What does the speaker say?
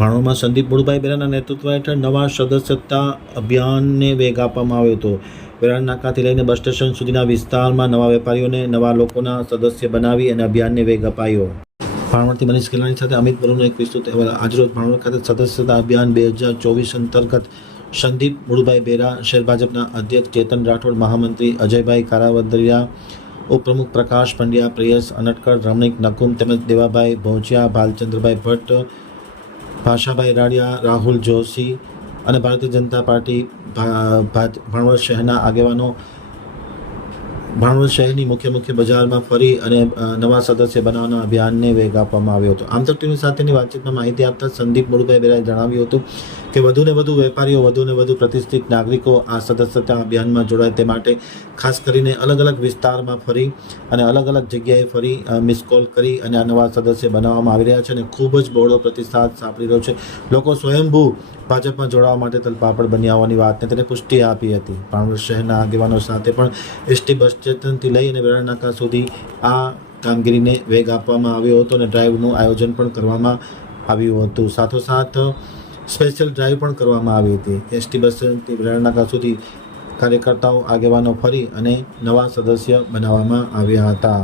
ભાણોમાં સંદીપ મુળભાઈ બેરાના નેતૃત્વ હેઠળ નવા સદસ્યતા અભિયાનને વેગ આપવામાં આવ્યો હતો. વેરાણ નાકાથી લઈને બસ સ્ટેશન સુધીના વિસ્તારમાં નવા વેપારીઓને નવા લોકોના સદસ્ય બનાવી અને અભિયાનને વેગ અપાયો. ભાણવડથી મનીષ ગેલાણી સાથે અમિત બરુનો એક વિસ્તૃત અહેવાલ. આજરોજ ભાણવડ ખાતે સદસ્યતા અભિયાન બે હજાર ચોવીસ અંતર્ગત સંદીપ મુળભાઈ બેરા, શહેર ભાજપના અધ્યક્ષ ચેતન રાઠોડ, મહામંત્રી અજયભાઈ કારાવદરિયા, ઉપપ્રમુખ પ્રકાશ પંડ્યા, પ્રિયસ અનટકર, રમણીક નકુમ તેમજ દેવાભાઈ ભોજિયા ભાલચંદ્રભાઈ ભટ્ટ ભાષાભાઈ રાડિયા રાહુલ જોશી અને ભારતીય જનતા પાર્ટી ભાણવડ શહેરના આગેવાનો. ભાણવડ શહેરની મુખ્ય મુખ્ય બજારમાં ફરી અને નવા સદસ્ય બનાવવાના અભિયાનને વેગ આપવામાં આવ્યો હતો. આમ તો ટીવી સાથેની વાતચીતમાં માહિતી આપતા સંદીપ મુળભાઈ બેરાએ જણાવ્યું હતું કે વધુને વધુ વેપારીઓ વધુને વધુ પ્રતિષ્ઠિત નાગરિકો આ સદસ્યતા અભિયાનમાં જોડાય તે માટે ખાસ કરીને અલગ અલગ વિસ્તારમાં ફરી અને અલગ અલગ જગ્યાએ ફરી મિસ કોલ કરી અને આ નવા સદસ્ય બનાવવામાં આવી રહ્યા છે અને ખૂબ જ બહોળો પ્રતિસાદ સાંપડી રહ્યો છે. લોકો સ્વયંભૂ ભાજપમાં જોડાવા માટે તલપાપડ બન્યા હોવાની વાતને તેને પુષ્ટિ આપી હતી. પાણવડ શહેરના આગેવાનો સાથે પણ એસટી બસ સ્ટેશનથી લઈ અને વેરાણનાકા સુધી આ કામગીરીને વેગ આપવામાં આવ્યો હતો અને ડ્રાઈવનું આયોજન પણ કરવામાં આવ્યું હતું. સાથોસાથ સ્પેશિયલ ડ્રાઈવ પણ કરવામાં આવી હતી. એસટી બસની પ્રેરણાકા સુધી કાર્યકર્તાઓ આગેવાનો ફરી અને નવા સદસ્ય બનાવવામાં આવ્યા હતા.